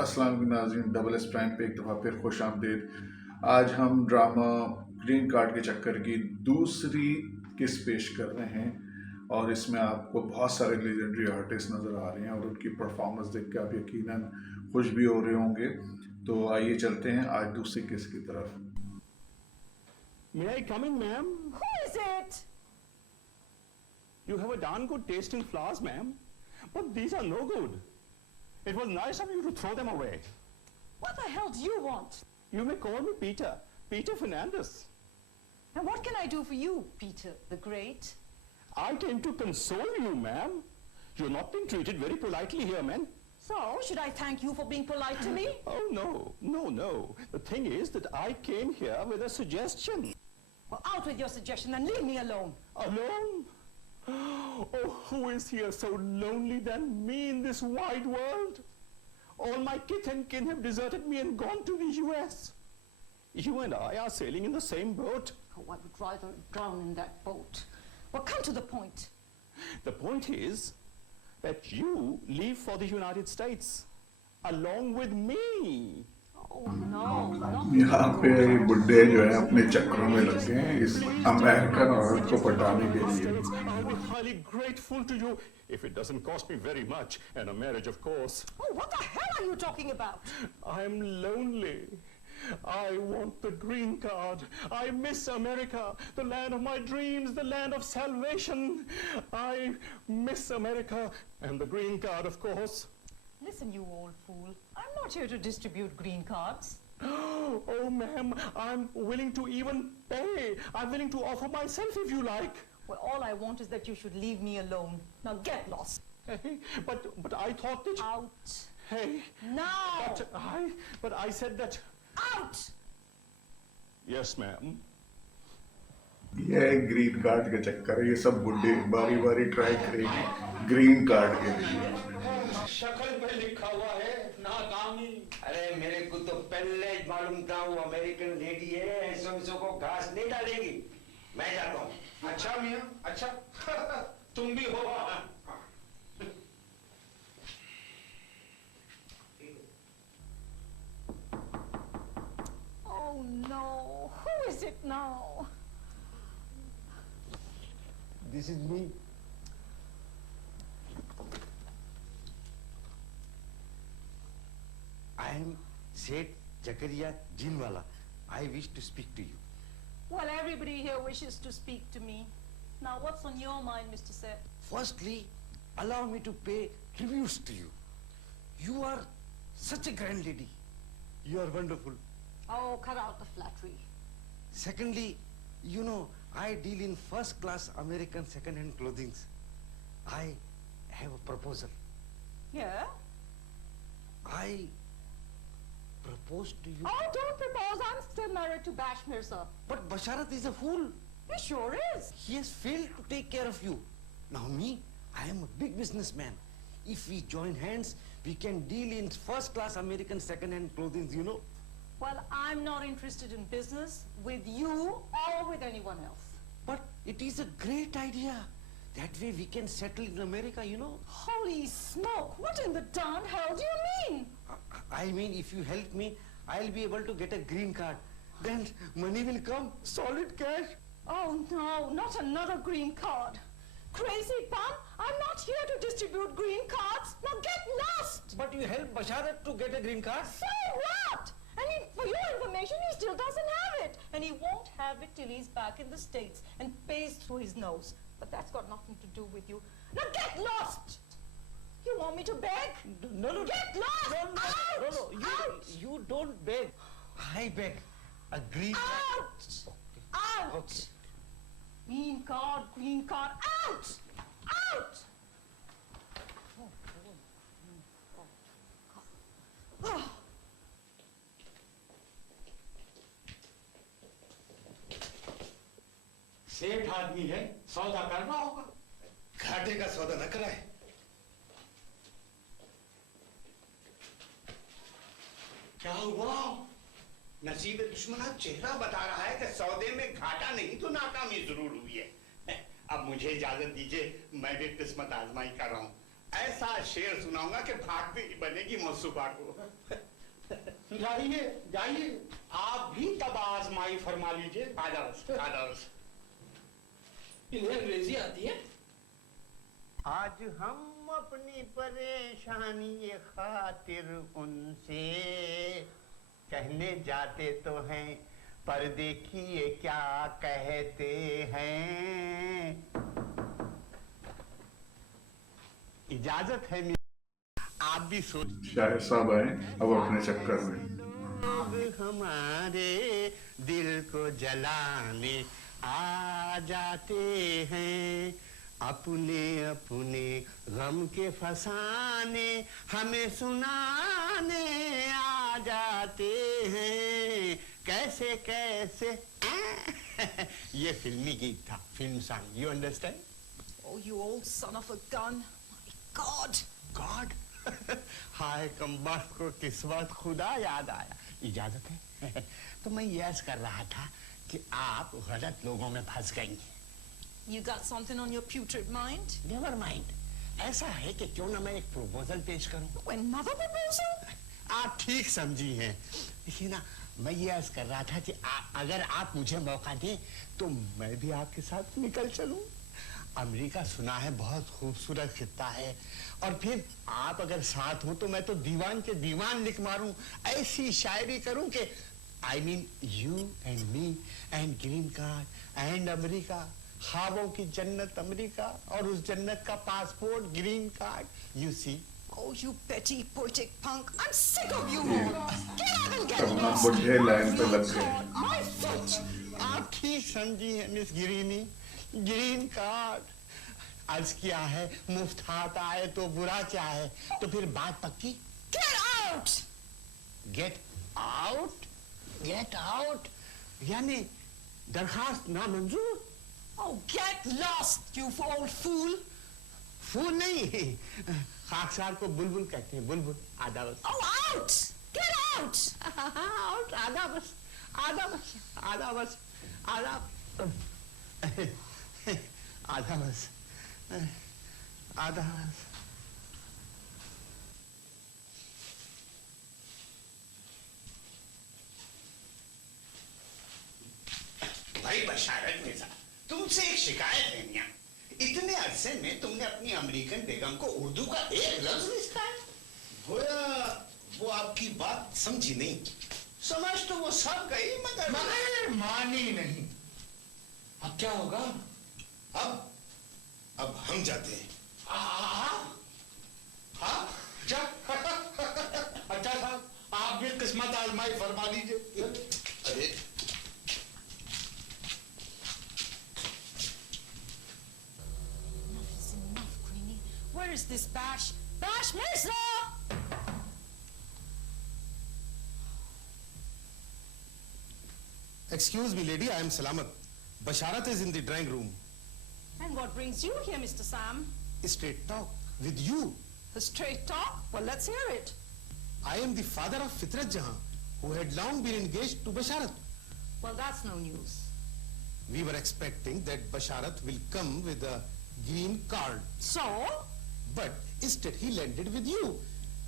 अस्सलाम वालेकुम नाज़रीन, डबल एस प्राइम पे एक दफ़ा फिर खुश आमदीद। आज हम ड्रामा ग्रीन कार्ड के चक्कर की दूसरी किस्त पेश कर रहे हैं और इसमें आपको बहुत सारे लेजेंडरी आर्टिस्ट नज़र आ रहे हैं और उनकी परफॉर्मेंस देख के आप यकीनन खुश भी हो रहे होंगे। तो आइए चलते हैं आज दूसरी किस्त की तरफ। May I come in, ma'am? Who is it? You have a darn good taste in flowers, ma'am. But these are no good. It was nice of you to throw them away. What the hell do you want? You may call me Peter. Peter Fernandez. And what can I do for you, Peter the Great? I came to console you, ma'am. You're not being treated very politely here, man. So, should I thank you for being polite to me? Oh, no. The thing is that I came here with a suggestion. Well, out with your suggestion and leave me alone. Alone? Oh, who is here so lonely than me in this wide world? All my kith and kin have deserted me and gone to the US. You and I are sailing in the same boat. Oh, I would rather drown in that boat. Well, come to the point. The point is that you leave for the United States along with me. Oh, no, not यहाँ पे ये बुड्ढे जो हैं अपने चक्करों में लग गए हैं इस अमेरिकन औरत को पटाने के लिए। I'll be highly grateful to you if it doesn't cost me very much, and a marriage, of course. Oh, what the hell are you talking about? I'm lonely. I want the green card. I miss America, the land of my dreams, the land of salvation. I miss America and the green card, of course. Listen, you old fool. I'm not here to distribute green cards. Oh, ma'am, I'm willing to even pay. I'm willing to offer myself if you like. Well, all I want is that you should leave me alone. Now get lost. Hey, but I thought that. Out. Hey. Now. But I said that. Out. Yes, ma'am. ये green card के चक्कर है, ये सब बुड्ढे बारी बारी try करेंगे ग्रीन कार्ड के लिए। शक्ल पे लिखा हुआ है नाकामी। अरे मेरे को तो पहले ही मालूम था वो अमेरिकन लेडी है, ऐसों को घास नहीं डालेगी। मैं जाता हूँ। अच्छा मियाँ, अच्छा तुम भी हो। Oh no, who is it now? This is me. I am Seth Jakaria Jinwala. I wish to speak to you. Well, everybody here wishes to speak to me. Now, what's on your mind, Mr. Seth? Firstly, allow me to pay tributes to you. You are such a grand lady. You are wonderful. Oh, cut out the flattery. Secondly, you know, I deal in first class American second-hand clothing. I have a proposal. Yeah? I propose to you. Oh, don't propose. I'm still married to Bash Mirza. But Basharat is a fool. He sure is. He has failed to take care of you. Now me, I am a big businessman. If we join hands, we can deal in first class American second-hand clothing, you know. Well, I'm not interested in business with you or with anyone else. But it is a great idea. That way we can settle in America, you know. Holy smoke, what in the darn hell do you mean? I mean, if you help me, I'll be able to get a green card. Then money will come, solid cash. Oh no, not another green card. Crazy bum, I'm not here to distribute green cards. Now get lost! But you help Basharat to get a green card? So what? I mean, for your information, he still doesn't have it. And he won't have it till he's back in the States and pays through his nose. But that's got nothing to do with you. Now get lost! You want me to beg? No. Get lost! Out! Out! You don't beg. I beg. A green card. Out! Out! Okay. Green card, out! Out! Oh. सेठ आदमी है, सौदा करना होगा। घाटे का सौदा न कराए। क्या हुआ? नसीब दुश्मना चेहरा बता रहा है कि सौदे में घाटा नहीं तो नाकामी जरूर हुई है। अब मुझे इजाजत दीजिए, मैं भी किस्मत आजमाई कर रहा हूँ। ऐसा शेर सुनाऊंगा कि भागती ही बनेगी मौसूबा को। जाइए जाइए, आप भी तब आजमाई फरमा लीजिए। आदर्श इन्हें अंग्रेजी आती है? आज हम अपनी परेशानी ये खातिर उनसे कहने जाते तो हैं, पर देखिए क्या कहते हैं। इजाजत है आप भी सोच। शायर साहब आए अब अपने चक्कर में। अब हमारे दिल को जलाने आ जाते हैं, अपने अपने गम के फसाने हमें सुनाने आ जाते हैं। कैसे कैसे ये फिल्मी गीत था, film song. You understand? Oh, you old son of a gun. My God. God हाय कमबख्त को किस्मत खुदा याद आया। इजाजत है? तो मैं यस कर रहा था कि आप गलत लोगों में फंस गई। You got something on your putrid mind? Never mind, ऐसा है कि क्यों ना मैं एक प्रपोजल पेश करूं। Another proposal? आप ठीक समझी हैं। देखिए ना, मैं ये अर्ज कर रहा था कि अगर आप मुझे मौका दें तो मैं भी आपके साथ निकल चलूं। अमेरिका सुना है बहुत खूबसूरत खित्ता है, और फिर आप अगर साथ हो तो मैं तो दीवान के दीवान लिख मारूं, ऐसी शायरी करूं कि I mean you and me and green card and America, ख्वाबों की जन्नत अमेरिका और उस जन्नत का passport green card. You see. Oh, you petty poetic punk. I'm sick of you all. Get out and get कमना lost. बुढ़े line पे लग गए। My foot. आप ठीक समझी है मिस गिरीनी। ग्रीन कार्ड अर्ज किया है, मुफ्त हाथ आए तो बुरा क्या है, तो फिर बात पक्की। Get out. Get out? Get out यानी दरखास्त नामंजूर? Oh, get lost, you old fool. फूल नहीं, खाकसार को बुलबुल कहते हैं, बुलबुल। आधा बस। Oh, out. Get out. Out, आधा बस, आधा बस, आधा बस, आधा आधा बस, आधा बस। भाई बशारत मिर्जा, तुमसे एक शिकायत है मियां। इतने अरसे में तुमने अपनी अमेरिकन बेगम को उर्दू का एक लफ्ज नहीं सिखाया। वो आपकी बात समझी नहीं। समझ तो वो सब गई, मगर मानी नहीं। अब क्या होगा? अब हम जाते हैं। हाँ जा। अच्छा साहब, आप भी किस्मत आजमाई फरमा लीजिए। अरे Enough is enough, Queenie. Where is this Bash? Bash Mirza! Excuse me, lady, I am Salamat. Basharat is in the drawing room. And what brings you here, Mr. Sam? Straight talk with you. A straight talk? Well, let's hear it. I am the father of Fitrat Jahan, who had long been engaged to Basharat. Well, that's no news. We were expecting that Basharat will come with a green card, So? but instead he landed with you.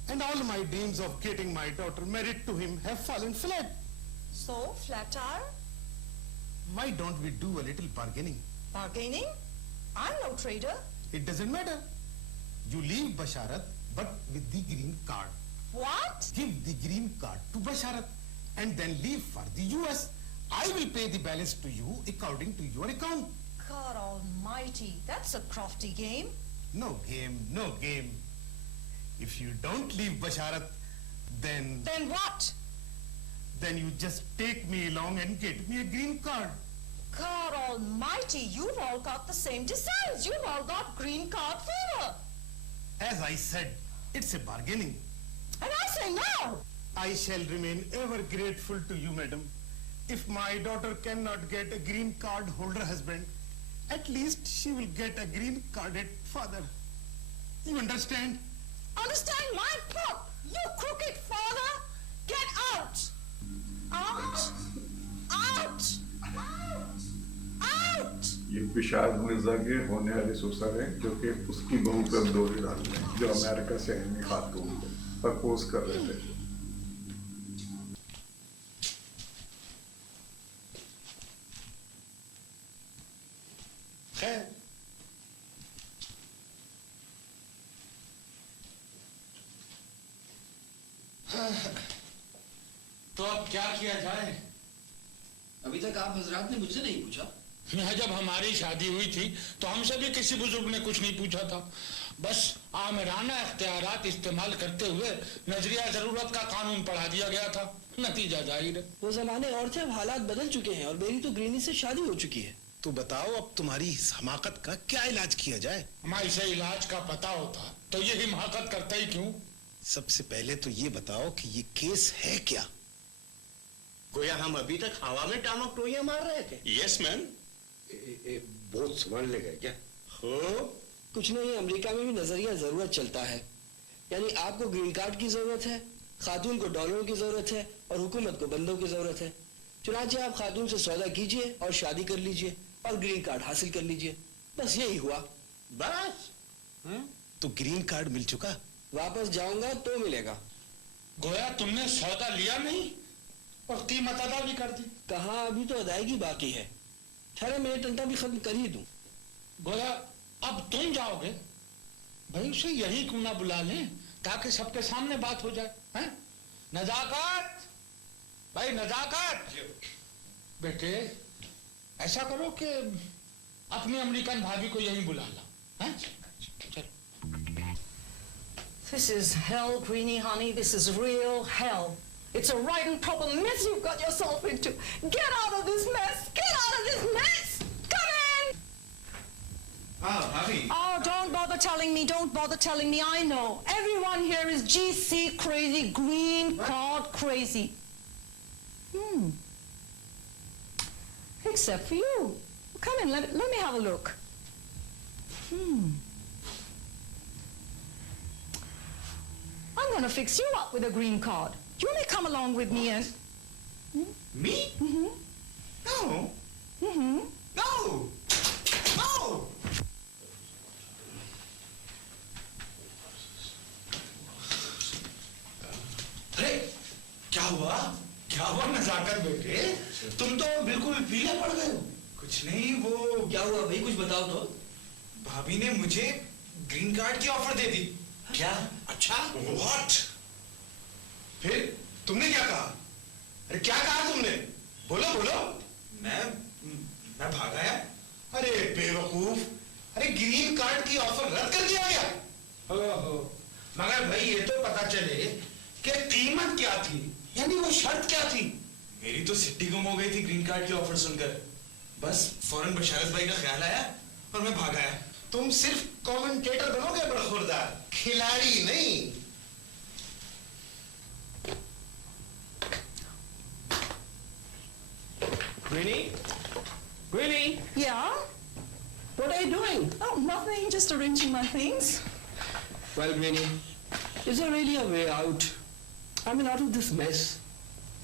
And all my dreams of getting my daughter married to him have fallen flat. So, flat tire? Why don't we do a little bargaining? Bargaining? I'm no trader. It doesn't matter. You leave Basharat, but with the green card. What? Give the green card to Basharat and then leave for the US. I will pay the balance to you according to your account. God almighty, that's a crafty game. No game, no game. If you don't leave Basharat, then Then what? you just take me along and get me a green card. God almighty, you've all got the same designs. You've all got green card fever. As I said, it's a bargaining. And I say no. I shall remain ever grateful to you, madam. If my daughter cannot get a green card holder husband, at least she will get a green carded father. You understand? Understand my foot, you crooked father? Get out! Out! Out! Out! Out! ये विशाल मिर्जा के होने वाले ससुर हैं, जो कि उसकी बहू पर दोहरी डाल रहे हैं, जो अमेरिका से आएंगे खातून को प्रपोज कर रहे थे। खैर, तो अब क्या किया जाए? अभी तक आप हजरात ने मुझसे नहीं पूछा। जब हमारी शादी हुई थी तो हमसे भी किसी बुजुर्ग ने कुछ नहीं पूछा था। बस आमिराना इख्तियारात इस्तेमाल करते हुए नजरिया जरूरत का कानून पढ़ा दिया गया था। नतीजा जाहिर है। वो जमाने और थे, अब हालात बदल चुके हैं और मेरी तो ग्रीनी से शादी हो चुकी है। तो बताओ अब तुम्हारी इस हमाकत का क्या इलाज किया जाए? हमारे इसे इलाज का पता होता तो ये हिमाकत करता ही क्यों? सबसे पहले तो ये बताओ कि ये केस है क्या? गोया हम अभी तक हवा में टामक टोहियां मार रहे थे। Yes man. बहुत समझ ले गए क्या? हो कुछ नहीं, अमेरिका में भी नजरिया जरूरत चलता है। यानी आपको ग्रीन कार्ड की जरूरत है, खातून को डॉलरों की जरूरत है और हुकूमत को बंदों की जरूरत है। चुनांचे आप खातून से सौदा कीजिए और शादी कर लीजिए और ग्रीन कार्ड हासिल कर लीजिए। बस यही हुआ। बस तो ग्रीन कार्ड मिल चुका? वापस जाऊंगा तो मिलेगा। गोया तुमने सौदा लिया नहीं और कीमत अदा भी कर दी। कहाँ, अभी तो अदायगी बाकी है। ठहरे, मेरे टंटा भी खत्म कर ही दूं। गोया अब तुम जाओगे? भाई उसे यही क्यों ना बुला लें ताकि सबके सामने बात हो जाए। हैं? नजाकत, भाई नजाकत। बेटे ऐसा करो कि अपनी अमेरिकन भाभी को यहीं बुला ला। हैं? चलो। This is hell, Greenie, honey. This is real hell. It's a right and proper mess you've got yourself into. Get out of this mess! Get out of this mess! Come in! Bhabhi. Oh, don't bother telling me. Don't bother telling me. I know. Everyone here is GC crazy, green card crazy. Except for you. Come in. Let me have a look. I'm going to fix you up with a green card. You may come along with me and... Me? No. No. No. अरे क्या हुआ? क्या हुआ नजाकत बेटे? तुम तो बिल्कुल पीले पड़ गए हो। कुछ नहीं, वो क्या हुआ भाई, कुछ बताओ तो। भाभी ने मुझे ग्रीन कार्ड की ऑफर दे दी। क्या? अच्छा। व्हाट? फिर तुमने क्या कहा? अरे क्या कहा तुमने? बोलो बोलो। मैं भाग आया। अरे बेवकूफ, अरे ग्रीन कार्ड की ऑफर रद्द कर दिया गया। ओहो, मगर भाई ये तो पता चले कि कीमत क्या थी, यानी वो शर्त क्या थी? मेरी तो सिट्टी गुम हो गई थी ग्रीन कार्ड की ऑफर सुनकर। बस फौरन बशारत भाई का ख्याल आया और मैं भाग आया। तुम सिर्फ कमेंटेटर बनोगे बरखुरदार, खिलाड़ी नहीं। Greenie? Greenie? Yeah? What are you doing? Oh, nothing. Just arranging my things. Well, Greenie, is there really a way out? I mean, out of this mess.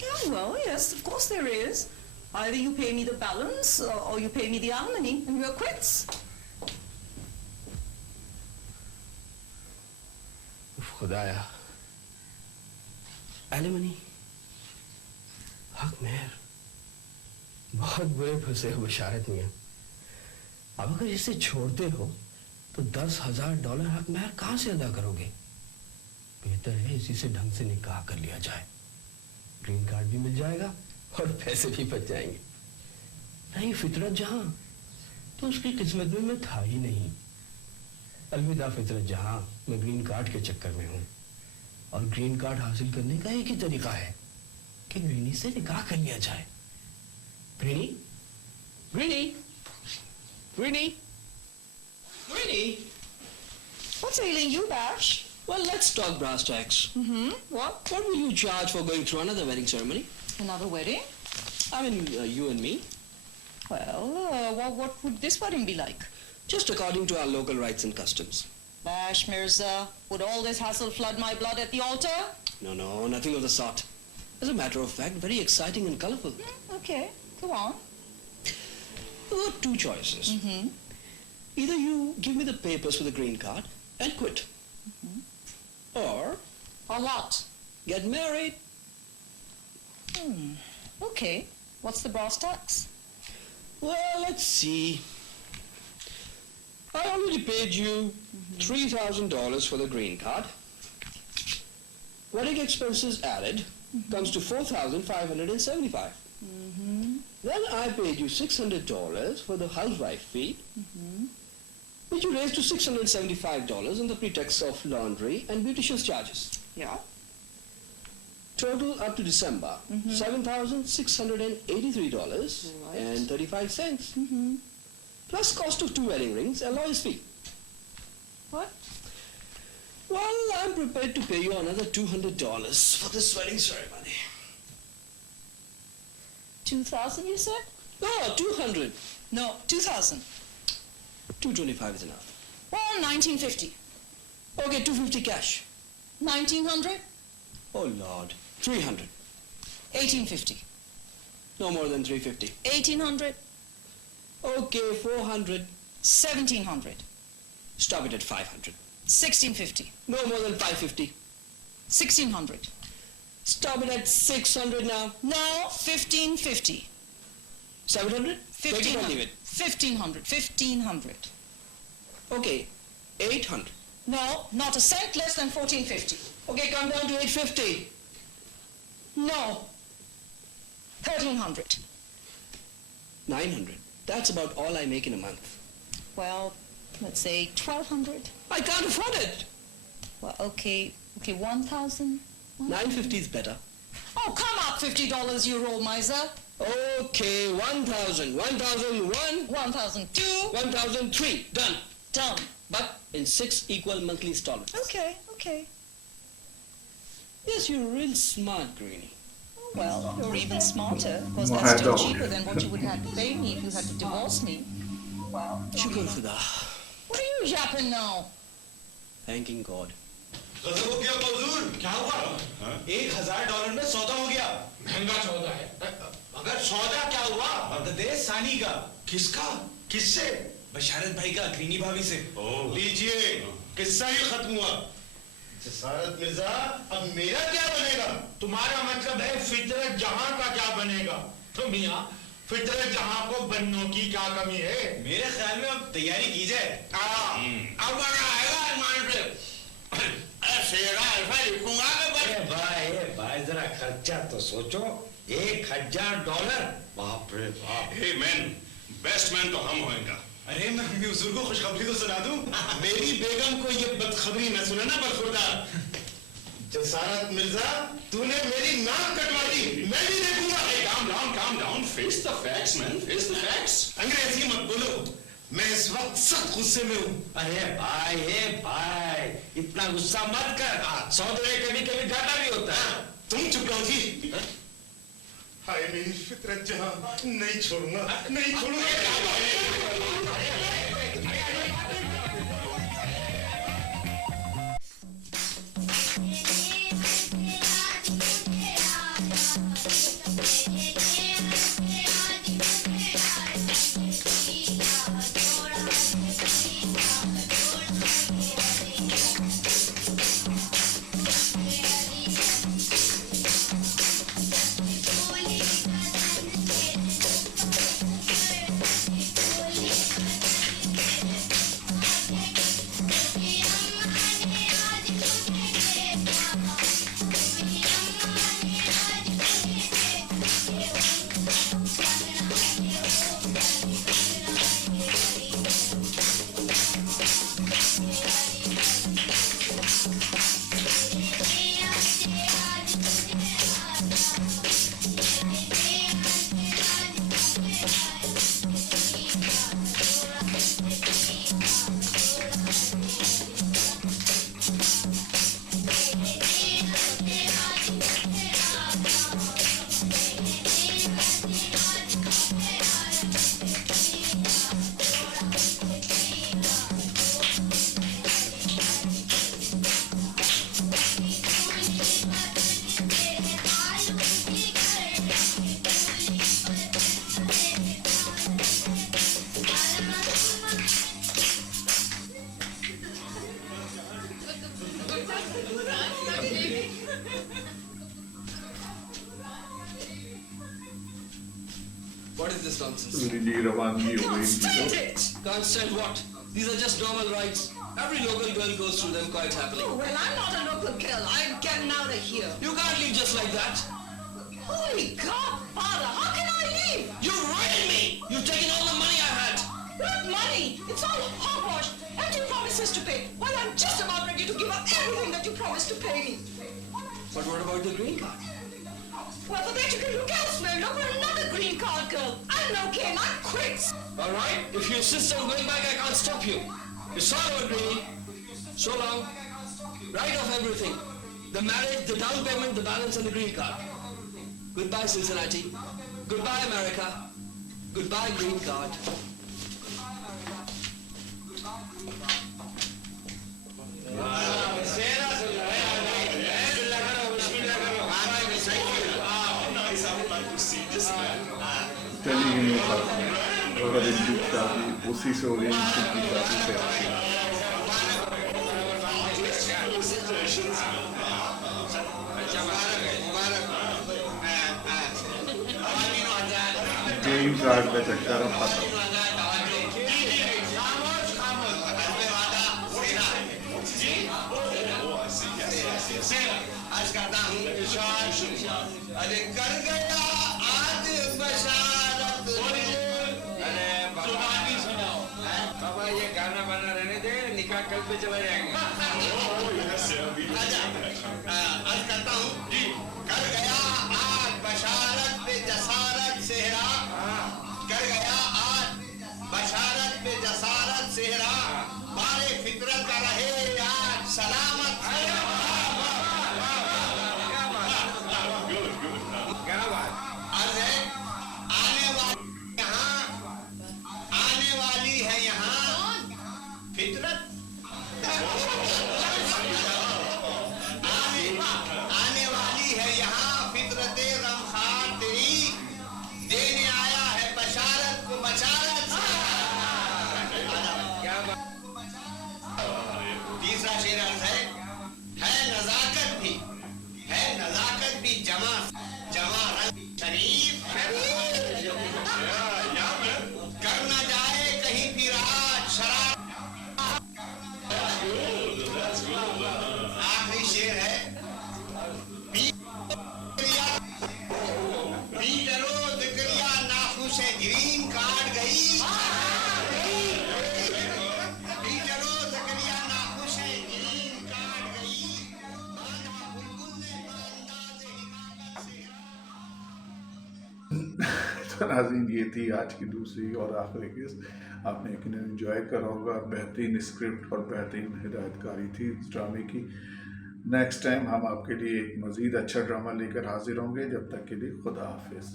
Yeah, well, yes, of course there is. Either you pay me the balance or you pay me the alimony and we're quits. खुदाया, alimony, हक मेहर, बहुत बुरे फंसे हो बशारत मियां। अब अगर इसे छोड़ते हो तो $10,000 हक मेहर कहां से अदा करोगे? बेहतर है इसी से ढंग से निकाह कर लिया जाए। ग्रीन कार्ड भी मिल जाएगा और पैसे भी बच जाएंगे। नहीं फितरत जहां, तो उसकी किस्मत में मैं था ही नहीं। अलविदा फितरत जहां, मैं ग्रीन कार्ड के चक्कर में हूं और ग्रीन कार्ड हासिल करने का एक ही तरीका है कि ग्रीनी से निकाह कर लिया जाए। Greenie, greenie, greenie, greenie. What's ailing you, Bash? Well, let's talk brass tacks. What? What will you charge for going through another wedding ceremony? Another wedding? I mean, you and me. Well, what would this wedding be like? Just according to our local rites and customs. Bash Mirza, would all this hassle flood my blood at the altar? No, nothing of the sort. As a matter of fact, very exciting and colorful. Okay, go on. There are two choices. Either you give me the papers for the green card and quit. Or Or what? get married. Okay. What's the brass tacks? Well, let's see. I already paid you $3,000 for the green card. Wedding expenses added comes to $4,575. Then I paid you $600 for the housewife fee, which you raised to $675 on the pretext of laundry and beautician's charges. Yeah. Total up to December, $7,683.35. Plus cost of 2 wedding rings and lawyer's fee. What? Well, I'm prepared to pay you another $200 for this wedding ceremony. 2,000, you said? No, 200. No, 2,000. 225 is enough. Well, 1,950. Okay, 250 cash. 1,900? Oh, Lord. 300. 1,850. No more than 350. 1,800? Okay, 400. 1,700. Stop it at 500. 1,650. No more than 550. 1,600. Stop it at 600 now. No, 1,550. 700? Take it or leave it. 1,500. 1,500. Okay, 800. No, not a cent less than 1,450. Okay, come down to 850. No. 1,300. 900. That's about all I make in a month. Well, let's say 1,200. I can't afford it. Well, okay, 1,000. 950 is better. Oh, come up, $50, you roll miser. Okay, 1,000. 1,001. 1,002. 1,003. Done. Done. But in 6 equal monthly installments. Okay. Yes, you're real smart, Greenie. Well, you're even smarter, because Well, that's I still don't. cheaper than what you would have to pay me if you had to divorce me. Shukr Khuda. What are you yapping now? Thanking God. गजब हो गया मजदूर क्या हुआ $1,000 में सौदा हो गया महंगा सौदा है मगर सौदा क्या हुआ दे सानी का किसका किससे बशारत भाई का ग्रीनी भाभी से लीजिए किस्सा ही खत्म हुआ जसारत मिर्जा अब मेरा क्या बनेगा तुम्हारा मतलब है फितरत जहां का क्या बनेगा तो मियां फितरत जहां को बनने की क्या कमी है मेरे ख्याल में अब तैयारी की जाए अब आएगा ईमान पे भाई जरा खर्चा तो सोचो $1,000 बाप रे बाप हे मैन बेस्ट मैन तो हम होएगा अरे मैं हुजूर को खुशखबरी तो सुना दूं मेरी बेगम को ये बदखबरी न सुनाना बरखुरदार जसारत मिर्जा तूने मेरी नाक कटवा दी मैं भी देखूंगा calm down face the facts man face the facts अंग्रेजी मत बोलो मैं इस वक्त सख्त गुस्से में हूँ अरे भाई इतना गुस्सा मत कर सौदे में कभी कभी घाटा भी होता है तुम चुप रहो जी हाय मेरी फितरत जहां नहीं छोड़ूंगा What is this nonsense? जी रवानगी हो गई इनकी Stand तो। it! Can't stand what? These are just normal rights. Every local girl goes through them quite happily. Oh, well, I'm not a local girl. I'm getting out of here. You can't leave just like that. Holy God, Father, how can I leave? You ruined me! You've taken all the money I had. What money? It's all hogwash. Empty promises to pay. Well, I'm just about ready to give up everything that you promised to pay me. But what about the green card? Well, for that you can look elsewhere. Look for another green card girl. I'm no game. I quit. All right, if you insist on going back, I can't stop you. It's all over, Greenie. So long. Write off everything. The marriage, the down payment, the balance, and the green card. Goodbye, Cincinnati. Goodbye, America. Goodbye, green card. चलिए और इनकी शादी उसी से हो रही है जिसकी शादी से अच्छी है। ग्रीन कार्ड का चक्कर अब खत्म। आज करता हूँ अरे कर गया आज बशारत अरे बाबा ये गाना बना रहने दे निकाह कल पे चले जाएंगे आज करता हूँ कर गया आज बशारत पे जसारत सेहरा कर गया आज बशारत पे जसारत सेहरा बारे फितरत का रहे आज सलामत आने वाली है यहाँ फितरते गमखार तेरी देने आया है बशारत को बशारत क्या तीसरा शेर अर्ज है नजाकत भी जमा जमा रंग शरीफ कर न जाए कहीं फिर आज शराब आखिरी शेर है चलो जिक्रिया नाखुश है ग्रीन कार्ड गई चलो जिक्रिया नाखुश है ग्रीन कार्ड गई तो नाज़रीन ये थी आज की दूसरी और आखिरी किस्त। आपने यकीनन एंजॉय करा होगा। बेहतरीन स्क्रिप्ट और बेहतरीन हिदायतकारी थी इस ड्रामे की। नेक्स्ट टाइम हम आपके लिए एक मज़ीद अच्छा ड्रामा लेकर हाजिर होंगे। जब तक के लिए खुदा हाफिज़।